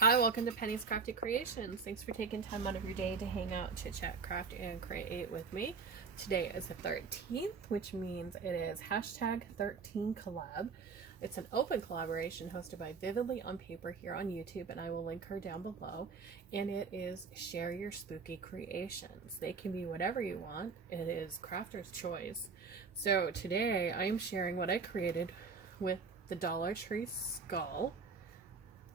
Hi, welcome to Penny's Crafty Creations. Thanks for taking time out of your day to hang out, chit chat, craft, and create with me. Today is the 13th, which means it is hashtag 13 collab. It's an open collaboration hosted by Vividly on Paper here on YouTube, and I will link her down below. And it is Share Your Spooky Creations. They can be whatever you want. It is crafter's choice. So today I am sharing what I created with the Dollar Tree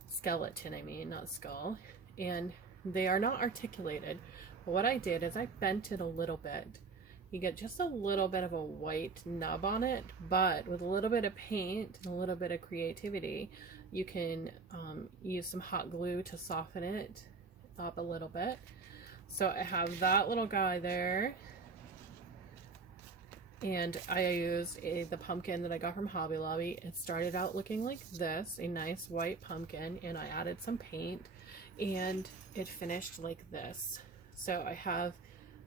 skeleton, I mean, not skull, and they are not articulated, but what I did is I bent it a little bit. You get just a little bit of a white nub on it, but with a little bit of paint and a little bit of creativity, you can use some hot glue to soften it up a little bit. So I have that little guy there, and I used the pumpkin that I got from Hobby Lobby. It started out looking like this, a nice white pumpkin, and I added some paint, and it finished like this. So I have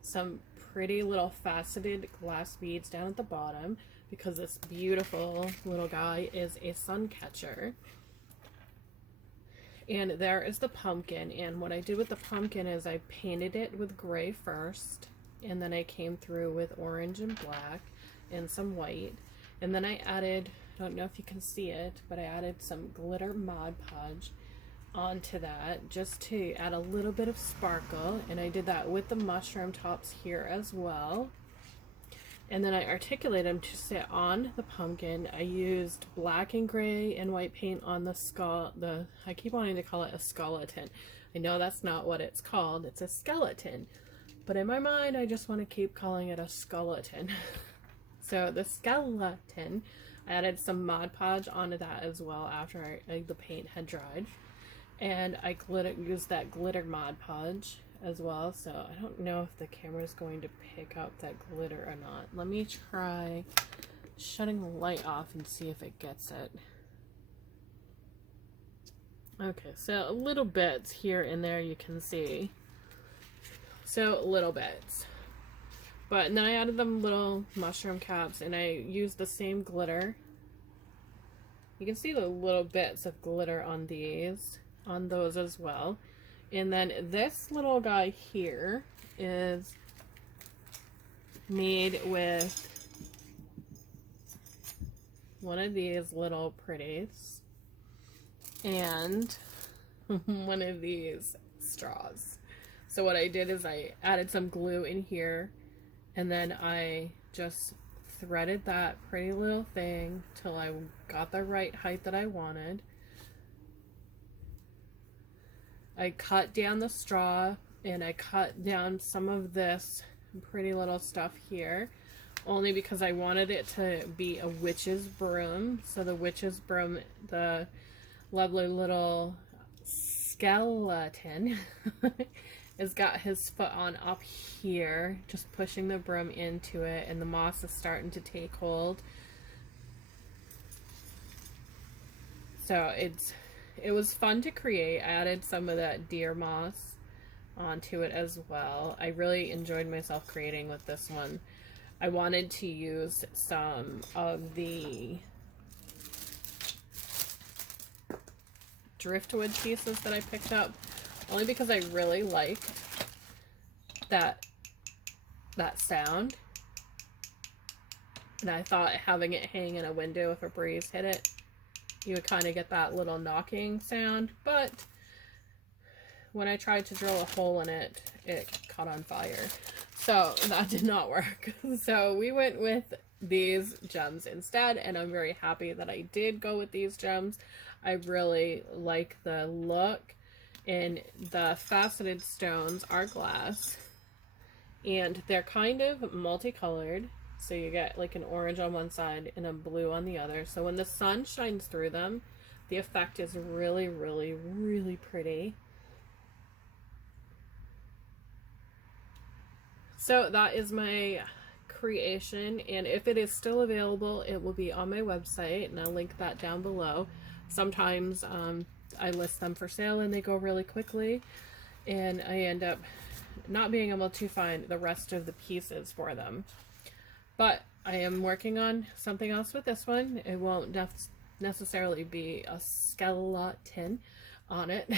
some pretty little faceted glass beads down at the bottom because this beautiful little guy is a sun catcher. And there is the pumpkin, and what I did with the pumpkin is I painted it with gray first, and then I came through with orange and black and some white, and then I added, I don't know if you can see it, but I added some glitter Mod Podge onto that just to add a little bit of sparkle, and I did that with the mushroom tops here as well. And then I articulated them to sit on the pumpkin. I used black and gray and white paint on the skull. I keep wanting to call it a skeleton. I know that's not what it's called. It's a skeleton. But in my mind, I just want to keep calling it a skeleton. So the skeleton, I added some Mod Podge onto that as well after the paint had dried. And I used that glitter Mod Podge as well. So I don't know if the camera is going to pick up that glitter or not. Let me try shutting the light off and see if it gets it. Okay, so little bits here and there you can see. So little bits, but then I added them little mushroom caps, and I used the same glitter. You can see the little bits of glitter on those as well. And then this little guy here is made with one of these little pretties and one of these straws. So what I did is I added some glue in here, and then I just threaded that pretty little thing till I got the right height that I wanted. I cut down the straw, and I cut down some of this pretty little stuff here, only because I wanted it to be a witch's broom. So the witch's broom, the lovely little skeleton has got his foot on up here, just pushing the broom into it, and the moss is starting to take hold. So it was fun to create. I added some of that deer moss onto it as well. I really enjoyed myself creating with this one. I wanted to use some of the driftwood pieces that I picked up, only because I really like that sound, and I thought having it hang in a window, if a breeze hit it, you would kind of get that little knocking sound. But when I tried to drill a hole in it, it caught on fire, so that did not work. So we went with these gems instead, and I'm very happy that I did go with these gems. I really like the look. And the faceted stones are glass, and they're kind of multicolored. So you get like an orange on one side and a blue on the other. So when the sun shines through them, the effect is really, really, really pretty. So that is my creation, and if it is still available, it will be on my website, and I'll link that down below. Sometimes I list them for sale and they go really quickly, and I end up not being able to find the rest of the pieces for them. But I am working on something else with this one. It won't necessarily be a skeleton. on it.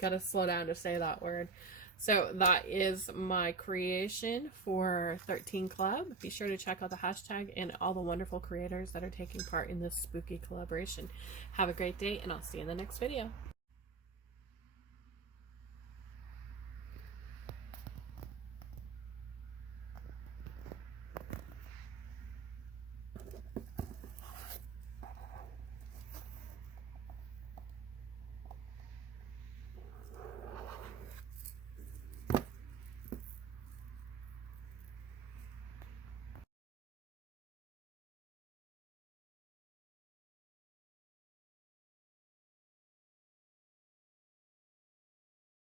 Gotta slow down to say that word. So that is my creation for 13 Club. Be sure to check out the hashtag and all the wonderful creators that are taking part in this spooky collaboration. Have a great day, and I'll see you in the next video.